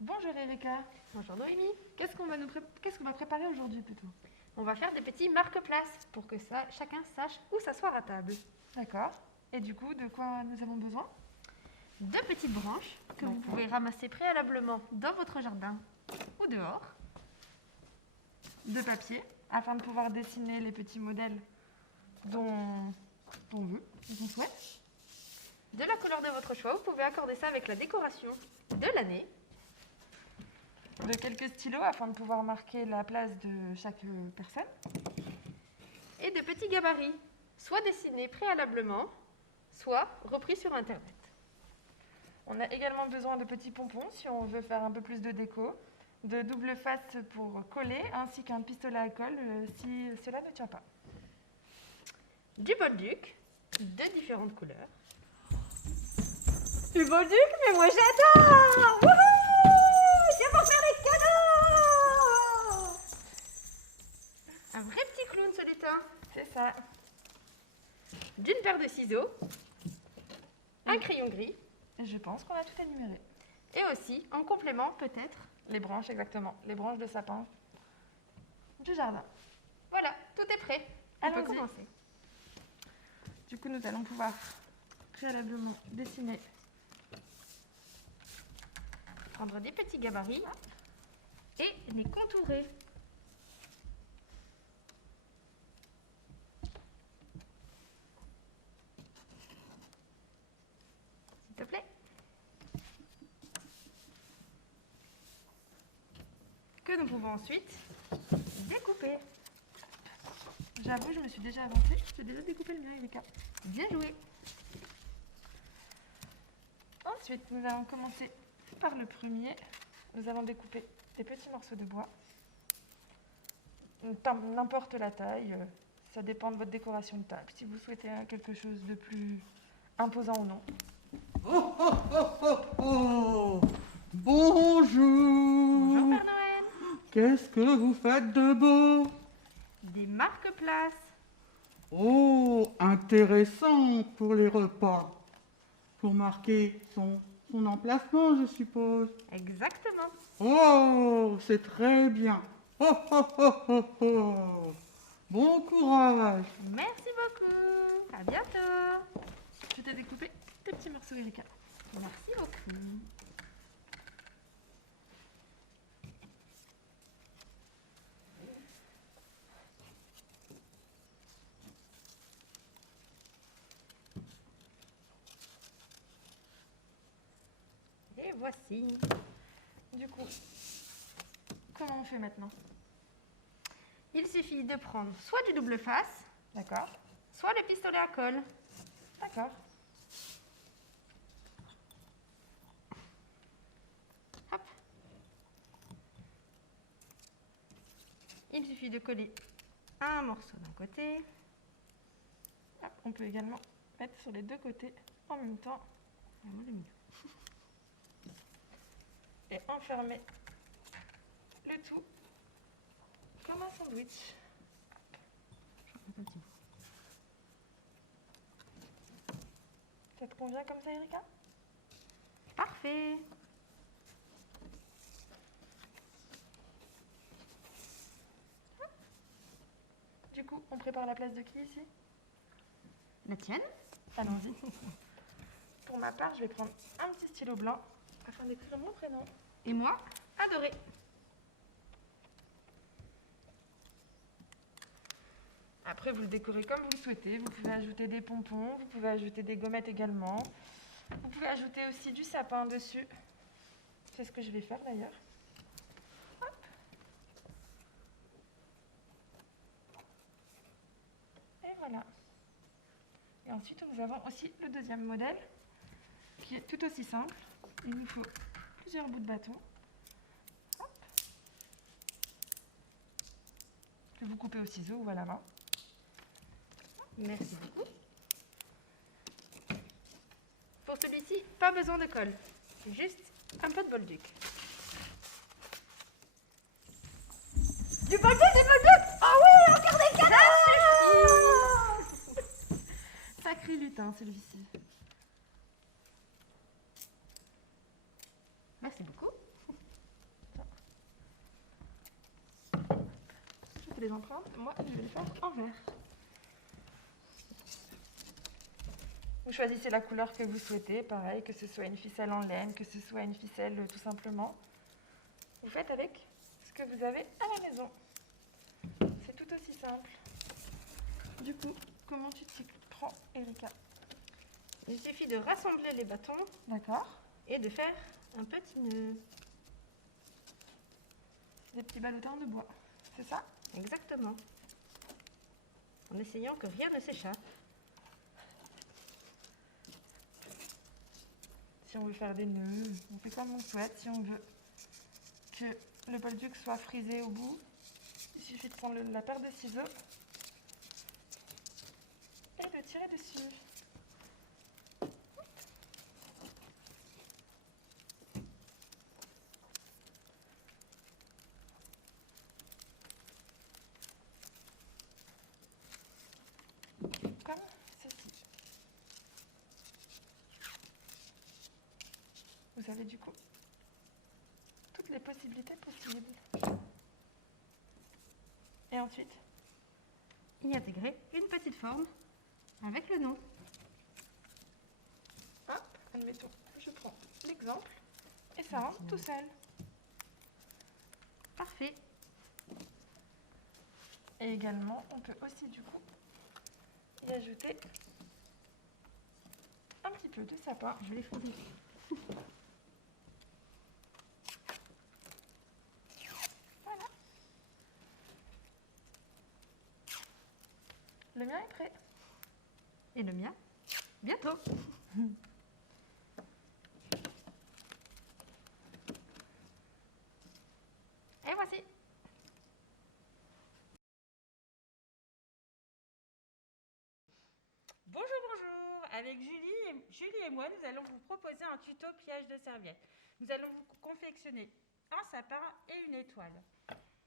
Bonjour Erika, Bonjour Noémie. qu'est-ce qu'on va préparer aujourd'hui plutôt? On va faire des petits marque-places pour que chacun sache où s'asseoir à table. D'accord. Et du coup, de quoi nous avons besoin? Deux petites branches que vous D'accord. pouvez ramasser préalablement dans votre jardin ou dehors. De papier, afin de pouvoir dessiner les petits modèles dont on veut, dont on souhaite. De la couleur de votre choix, vous pouvez accorder ça avec la décoration de l'année. De quelques stylos afin de pouvoir marquer la place de chaque personne. Et de petits gabarits, soit dessinés préalablement, soit repris sur Internet. On a également besoin de petits pompons si on veut faire un peu plus de déco, de double face pour coller, ainsi qu'un pistolet à colle si cela ne tient pas. Du bolduc de différentes couleurs. Du bolduc, mais moi j'adore! Wouhou! C'est pour faire des cadeaux! Un vrai petit clown ce lutin. C'est ça. D'une paire de ciseaux. Un crayon gris. Et je pense qu'on a tout énuméré. Et aussi, en complément peut-être, Les branches, exactement. Les branches de sapin du jardin. voilà, tout est prêt. On peut Allons-y. commencer. Du coup, nous allons pouvoir préalablement dessiner. Prendre des petits gabarits et les contourer. S'il te plaît. Que nous pouvons ensuite découper. J'avoue, je me suis déjà avancée. J'ai déjà découpé le mien, Erika. Bien joué. Ensuite, nous allons commencer par le premier. Nous allons découper des petits morceaux de bois. N'importe la taille, ça dépend de votre décoration de table. Si vous souhaitez quelque chose de plus imposant ou non. Oh, oh, oh, oh, oh. Bonjour Bonjour. Père Noël. Qu'est-ce que vous faites de beau? Des marque-places. Oh, intéressant pour les repas. Pour marquer son emplacement, je suppose. Exactement. Oh, c'est très bien. Oh, oh, oh, oh, oh. Bon courage. Merci beaucoup. À bientôt. Je t'ai découpé des petits morceaux, Erika. Merci beaucoup. Et voici. Du coup, comment on fait maintenant? Il suffit de prendre soit du double face, D'accord. soit le pistolet à colle. D'accord. Hop. Il suffit de coller un morceau d'un côté. Hop, on peut également mettre sur les deux côtés en même temps Vraiment le milieu. et enfermer le tout comme un sandwich. Un petit bout. Ça te convient comme ça, Erika? Parfait. Du coup, on prépare la place de qui ici? La tienne? Allons-y. Pour ma part, je vais prendre un petit stylo blanc afin d'écrire mon prénom. Et moi, adoré. Après, vous le décorez comme vous le souhaitez. Vous pouvez ajouter des pompons, vous pouvez ajouter des gommettes également. Vous pouvez ajouter aussi du sapin dessus. C'est ce que je vais faire d'ailleurs. Hop. Et voilà. Et ensuite, nous avons aussi le deuxième modèle qui est tout aussi simple. Il nous faut plusieurs bouts de bâton. Hop. Que vous coupez au ciseau ou à la main. Merci beaucoup. Pour celui-ci, pas besoin de colle. Juste un peu de bolduc. Du bolduc! Oh oui, encore des cadeaux! Sacré lutin celui-ci. Merci beaucoup. pour les empreintes, moi je vais le faire en vert. Vous choisissez la couleur que vous souhaitez, pareil, que ce soit une ficelle en laine, que ce soit une ficelle tout simplement. Vous faites avec ce que vous avez à la maison. C'est tout aussi simple. Du coup, comment tu t'y prends, Erika? Il suffit de rassembler les bâtons D'accord. et de faire un petit nœud. Des petits ballotins de bois, c'est ça? Exactement. En essayant que rien ne s'échappe. Si on veut faire des nœuds, on fait comme on souhaite. Si on veut que le bolduc soit frisé au bout, il suffit de prendre la paire de ciseaux et de tirer dessus. Comme ceci. Vous avez du coup toutes les possibilités possibles. Et ensuite, Y intégrer une petite forme avec le nom. hop, admettons, je prends l'exemple et ça rentre tout seul. Parfait. Et également, on peut aussi du coup y ajouter un petit peu de sapin. Je vais fournir. Voilà. Le mien est prêt. Et le mien, bientôt. Et voici. Bonjour, bonjour. Avec Julie et moi, nous allons vous proposer un tuto pliage de serviettes. Nous allons vous confectionner un sapin et une étoile.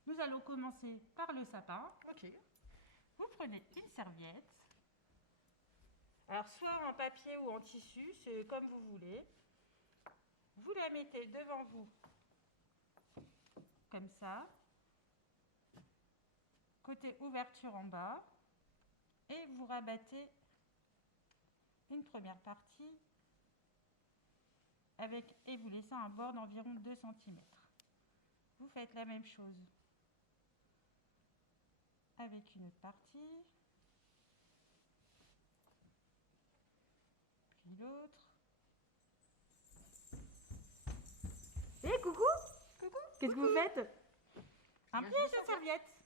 Nous allons commencer par le sapin. Ok. Vous prenez une serviette. Alors, soit en papier ou en tissu, c'est comme vous voulez. Vous la mettez devant vous, comme ça. Côté ouverture en bas. Et vous rabattez une première partie et vous laissez un bord d'environ 2 cm. Vous faites la même chose avec une autre partie, puis l'autre. Eh, coucou! Coucou. Qu'est-ce que vous faites? Un pliage de serviette.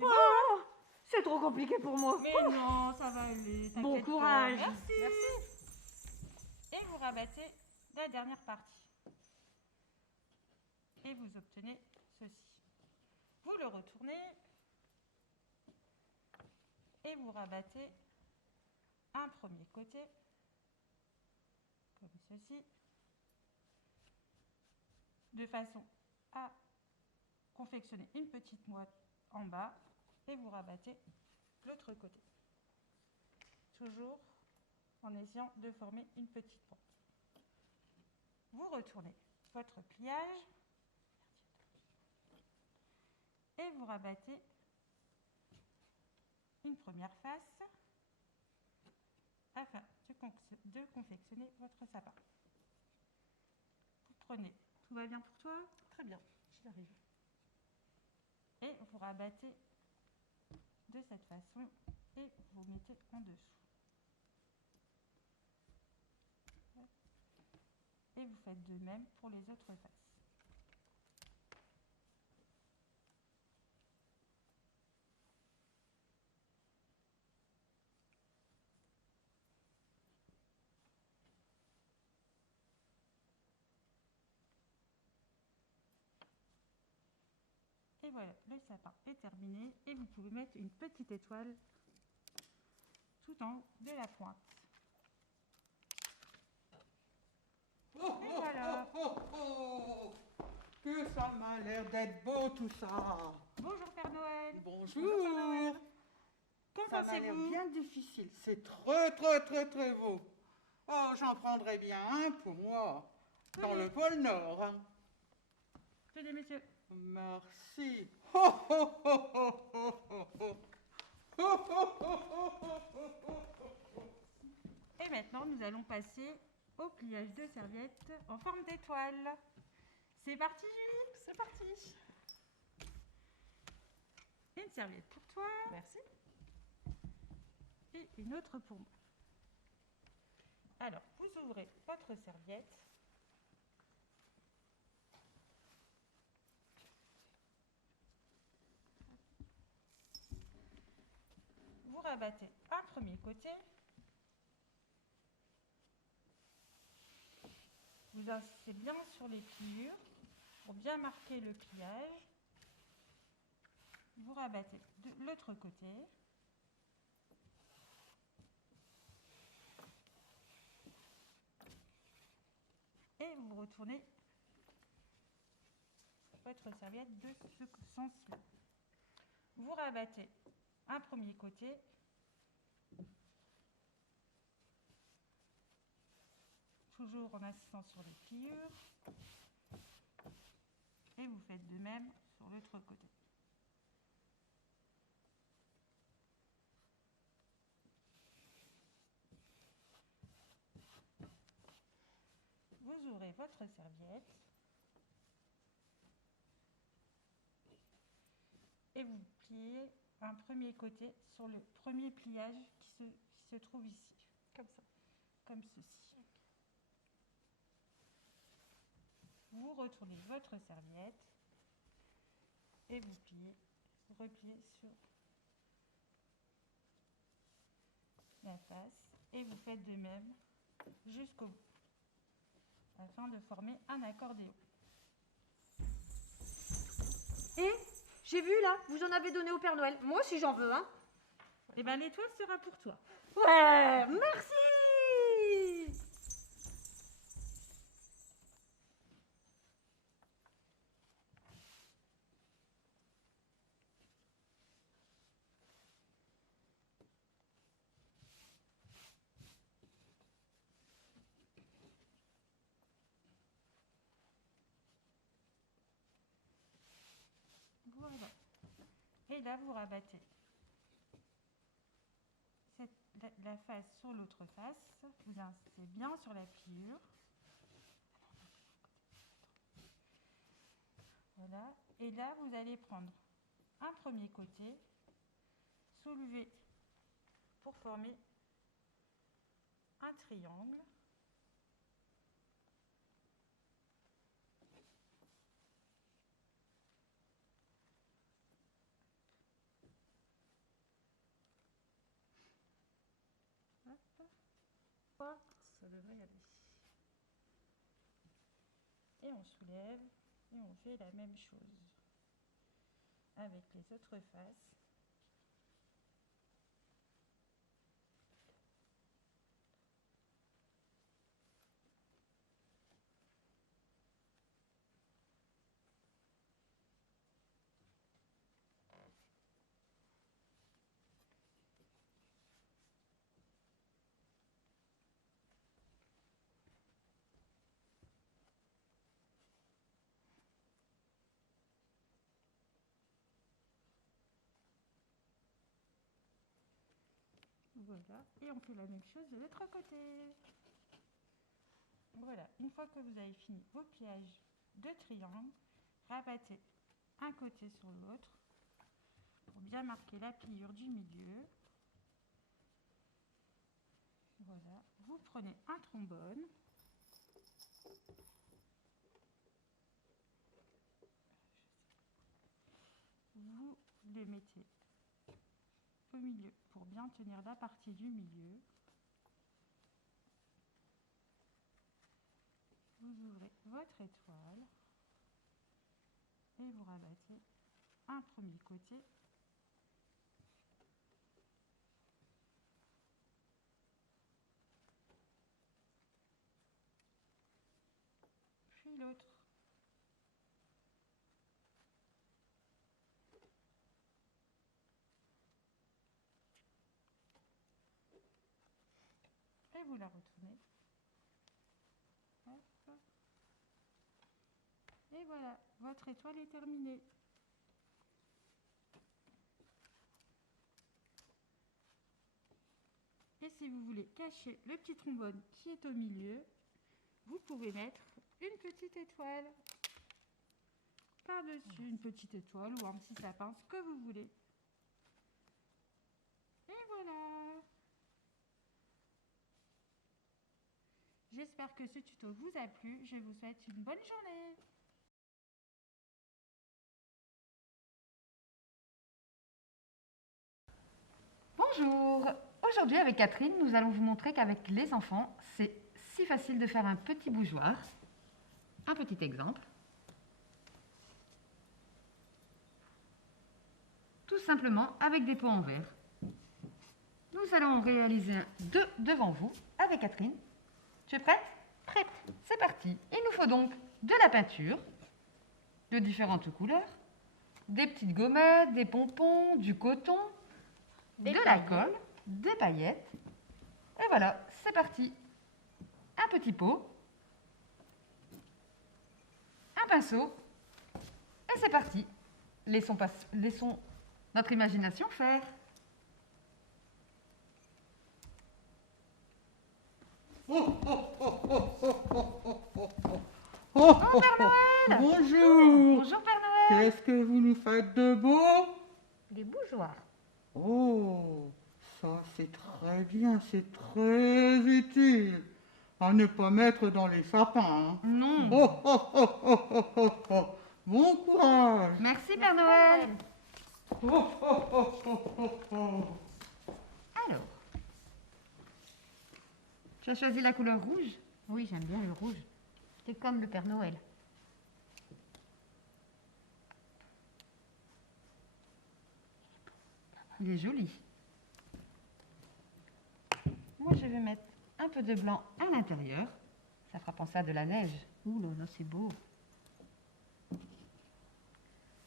Oh, c'est trop compliqué pour moi. Mais non, ça va aller. Bon t'inquiète pas. courage. Merci. Et vous rabattez la dernière partie. Et vous obtenez ceci. Vous le retournez et vous rabattez un premier côté, comme ceci, de façon à confectionner une petite moite en bas et vous rabattez l'autre côté. Toujours en essayant de former une petite pente. Vous retournez votre pliage et vous rabattez une première face afin de confectionner votre sapin. Vous prenez, tout va bien pour toi? Très bien, j'y arrive. Et vous rabattez de cette façon et vous mettez en dessous. Et vous faites de même pour les autres faces. Et voilà, le sapin est terminé et vous pouvez mettre une petite étoile tout en haut de la pointe. Oh, Et oh, voilà. oh, oh, oh. Que ça m'a l'air d'être beau tout ça. Bonjour Père Noël. Bonjour. Qu'en Ça m'a l'air pensez-vous? bien difficile. C'est très beau. Oh, j'en prendrais bien un pour moi. Dans le pôle Nord. Hein. Tenez, messieurs. Merci. Ho, ho, ho, ho, ho, ho, ho. Ho, ho, ho, ho, ho, ho, ho. Et maintenant, nous allons passer au pliage de serviettes en forme d'étoile. C'est parti, Julie? C'est parti. Une serviette pour toi Merci. et une autre pour moi. Alors, vous ouvrez votre serviette. Vous rabattez un premier côté. Vous insistez bien sur les pliures pour bien marquer le pliage. Vous rabattez de l'autre côté. Et vous retournez votre serviette de ce sens-là. Vous rabattez un premier côté. Toujours en insistant sur les pliures. Et vous faites de même sur l'autre côté. Vous ouvrez votre serviette et vous pliez un premier côté sur le premier pliage qui se trouve ici, Comme ça. comme ceci. Vous retournez votre serviette et vous pliez, repliez sur la face et vous faites de même jusqu'au bout afin de former un accordéon. Et j'ai vu là, vous en avez donné au Père Noël. Moi aussi j'en veux, hein. Et bien l'étoile sera pour toi. Ouais, merci. Voilà. Et là, vous rabattez la face sur l'autre face. Vous insistez bien sur la pliure. Voilà. Et là, vous allez prendre un premier côté, soulever pour former un triangle. Hop. Ça devrait y aller. Et on soulève et on fait la même chose avec les autres faces. Voilà, et on fait la même chose de l'autre côté. Voilà, une fois que vous avez fini vos pliages de triangle, rabattez un côté sur l'autre pour bien marquer la pliure du milieu. Voilà, vous prenez un trombone. Vous le mettez au milieu pour bien tenir la partie du milieu. Vous ouvrez votre étoile et vous rabattez un premier côté. Puis l'autre. Et vous la retournez. Hop. Et Et voilà, votre étoile est terminée. Et si vous voulez cacher le petit trombone qui est au milieu, vous pouvez mettre une petite étoile par-dessus, une petite étoile ou un petit sapin, ce que vous voulez. Et voilà. J'espère que ce tuto vous a plu. Je vous souhaite une bonne journée. Bonjour! Aujourd'hui avec Catherine, nous allons vous montrer qu'avec les enfants, c'est si facile de faire un petit bougeoir. Un petit exemple. Tout simplement avec des pots en verre. Nous allons en réaliser deux devant vous avec Catherine. Tu es prête? Prête. C'est parti. Il nous faut donc de la peinture de différentes couleurs, des petites gommettes, des pompons, du coton, de la colle, des paillettes. Et voilà, c'est parti. Un petit pot, un pinceau, et c'est parti. Laissons notre imagination faire. Oh, oh, oh, oh, oh, oh, oh, oh, oh. Oh, Père Noël! Bonjour! Bonjour Père Noël! Qu'est-ce que vous nous faites de beau? Des bougeoirs. Oh, ça c'est très bien, c'est très utile. À ne pas mettre dans les sapins. Hein. Non. Oh, oh, oh, oh, oh, oh, oh. Bon courage. Merci Père Noël. Oh, oh, oh, oh, oh, oh. Alors, tu as choisi la couleur rouge? Oui, j'aime bien le rouge. C'est comme le Père Noël. Il est joli. Moi, je vais mettre un peu de blanc à l'intérieur. Ça fera penser à de la neige. Ouh là là, c'est beau.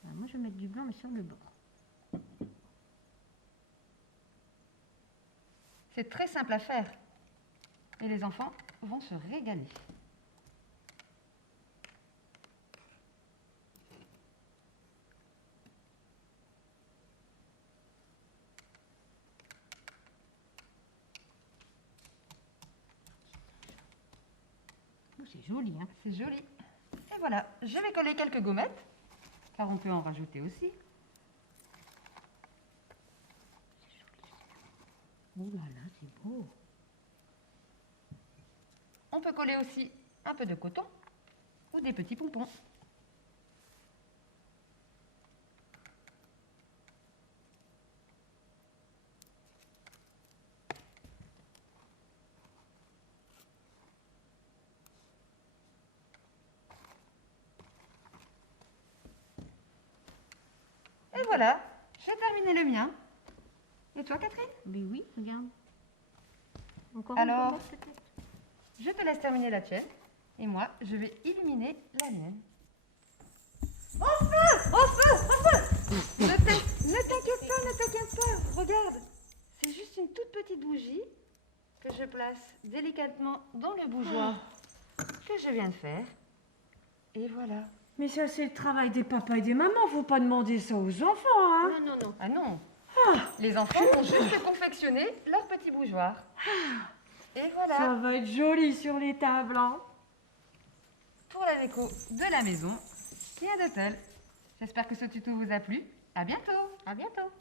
Alors, moi, je vais mettre du blanc, mais sur le bord. C'est très simple à faire. Et les enfants vont se régaler. Oh, c'est joli, hein. C'est joli. Et voilà, je vais coller quelques gommettes, car on peut en rajouter aussi. Ouh là là, c'est beau. On peut coller aussi un peu de coton ou des petits pompons. Et voilà, j'ai terminé le mien. Et toi, Catherine? Mais oui, regarde. Encore Alors, une gommette, peut-être. je te laisse terminer la tienne. Et moi, je vais illuminer la mienne. Au feu! Au feu! Au feu! Ne t'inquiète pas, ne t'inquiète pas. Regarde, c'est juste une toute petite bougie que je place délicatement dans le bougeoir que je viens de faire. Et voilà. Mais ça, c'est le travail des papas et des mamans. Faut pas demander ça aux enfants, hein. Non, non, non. Ah non, les enfants vont juste confectionner leur petit bougeoir. Et Ça voilà, va être joli sur les tables, hein. pour la déco de la maison, rien de tel. J'espère que ce tuto vous a plu. À bientôt. À bientôt.